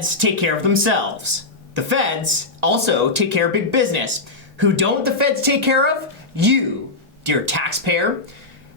feds take care of themselves. The feds also take care of big business. Who don't the feds take care of? You, dear taxpayer.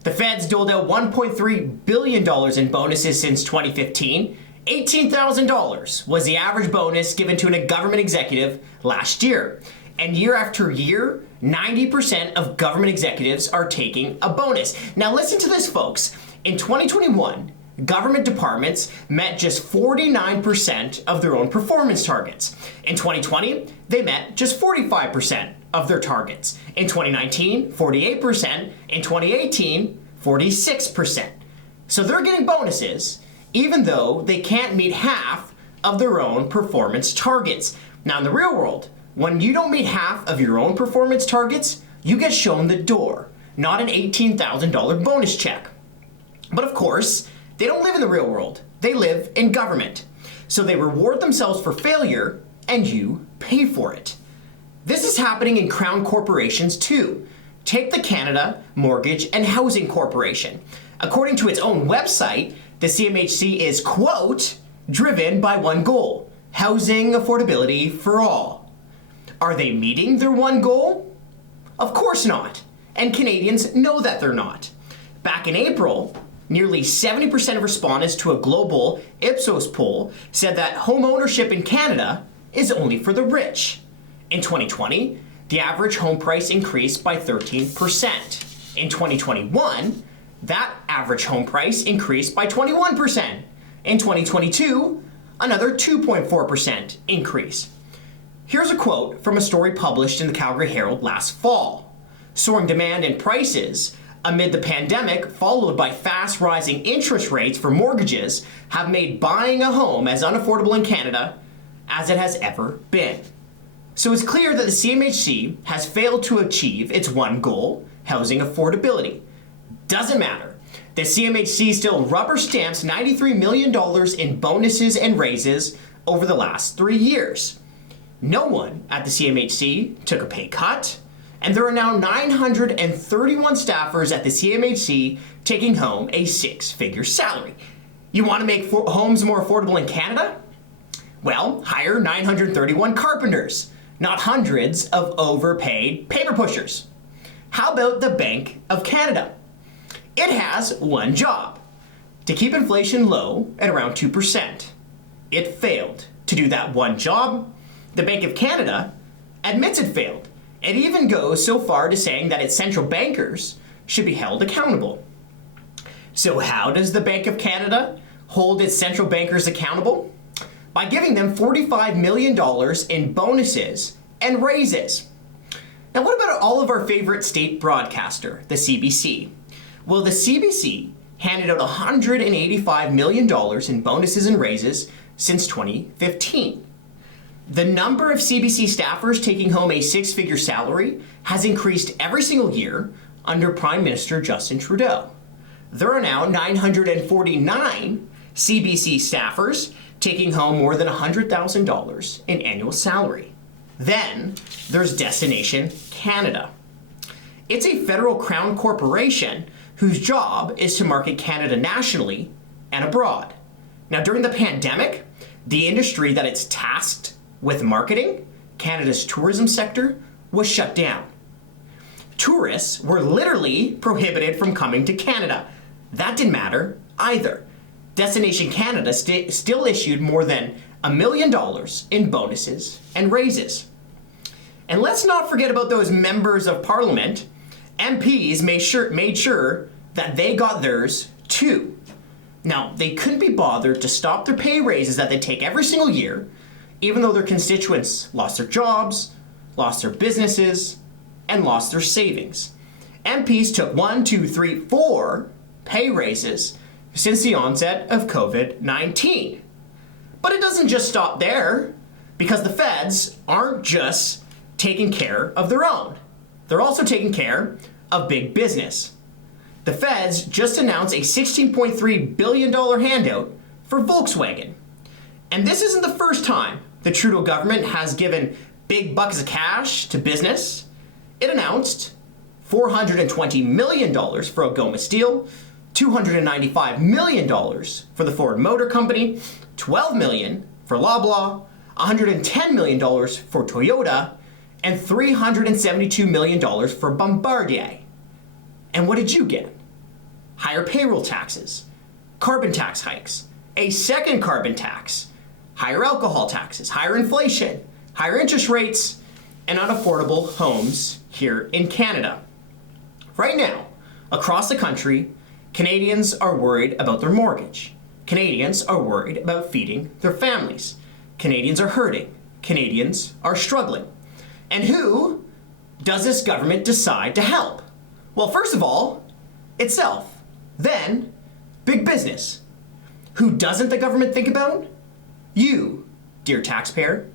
The feds doled out $1.3 billion in bonuses since 2015. $18,000 was the average bonus given to a government executive last year. And year after year, 90% of government executives are taking a bonus. Now listen to this, folks. In 2021, government departments met just 49% of their own performance targets. In 2020, they met just 45% of their targets. In 2019, 48%. In 2018, 46%. So they're getting bonuses, even though they can't meet half of their own performance targets. Now in the real world, when you don't meet half of your own performance targets, you get shown the door, not an $18,000 bonus check. But of course, they don't live in the real world. They live in government. So they reward themselves for failure, and you pay for it. This is happening in crown corporations too. Take the Canada Mortgage and Housing Corporation. According to its own website, the CMHC is, quote, driven by one goal: housing affordability for all. Are they meeting their one goal? Of course not. And Canadians know that they're not. Back in April, nearly 70% of respondents to a global Ipsos poll said that home ownership in Canada is only for the rich. In 2020, the average home price increased by 13%. In 2021, that average home price increased by 21%. In 2022, another 2.4% increase. Here's a quote from a story published in the Calgary Herald last fall. Soaring demand and prices amid the pandemic, followed by fast rising interest rates for mortgages, have made buying a home as unaffordable in Canada as it has ever been. So it's clear that the CMHC has failed to achieve its one goal: housing affordability. Doesn't matter. The CMHC still rubber stamps $93 million in bonuses and raises over the last 3 years. No one at the CMHC took a pay cut, and there are now 931 staffers at the CMHC taking home a six-figure salary. You want to make homes more affordable in Canada? Well, hire 931 carpenters, not hundreds of overpaid paper pushers. How about the Bank of Canada? It has one job: to keep inflation low at around 2%. It failed to do that one job. The Bank of Canada admits it failed. It even goes so far to saying that its central bankers should be held accountable. So how does the Bank of Canada hold its central bankers accountable? By giving them $45 million in bonuses and raises. Now what about all of our favorite state broadcaster, the CBC? Well, the CBC handed out $185 million in bonuses and raises since 2015. The number of CBC staffers taking home a six-figure salary has increased every single year under Prime Minister Justin Trudeau. There are now 949 CBC staffers taking home more than $100,000 in annual salary. Then there's Destination Canada. It's a federal crown corporation whose job is to market Canada nationally and abroad. Now, during the pandemic, the industry that it's tasked with marketing, Canada's tourism sector, was shut down. Tourists were literally prohibited from coming to Canada. That didn't matter either. Destination Canada still issued more than $1 million in bonuses and raises. And let's not forget about those members of Parliament. MPs made sure that they got theirs too. Now, they couldn't be bothered to stop their pay raises that they take every single year, even though their constituents lost their jobs, lost their businesses, and lost their savings. MPs took 1, 2, 3, 4 pay raises since the onset of COVID-19. But it doesn't just stop there, because the feds aren't just taking care of their own. They're also taking care of big business. The feds just announced a $16.3 billion handout for Volkswagen. And this isn't the first time the Trudeau government has given big bucks of cash to business. It announced $420 million for Algoma Steel, $295 million for the Ford Motor Company, $12 million for for Loblaw, $110 million for Toyota, and $372 million for Bombardier. And what did you get? Higher payroll taxes, carbon tax hikes, a second carbon tax, higher alcohol taxes, higher inflation, higher interest rates, and unaffordable homes here in Canada. Right now, across the country, Canadians are worried about their mortgage. Canadians are worried about feeding their families. Canadians are hurting. Canadians are struggling. And who does this government decide to help? Well, first of all, itself. Then, big business. Who doesn't the government think about? You, dear taxpayer.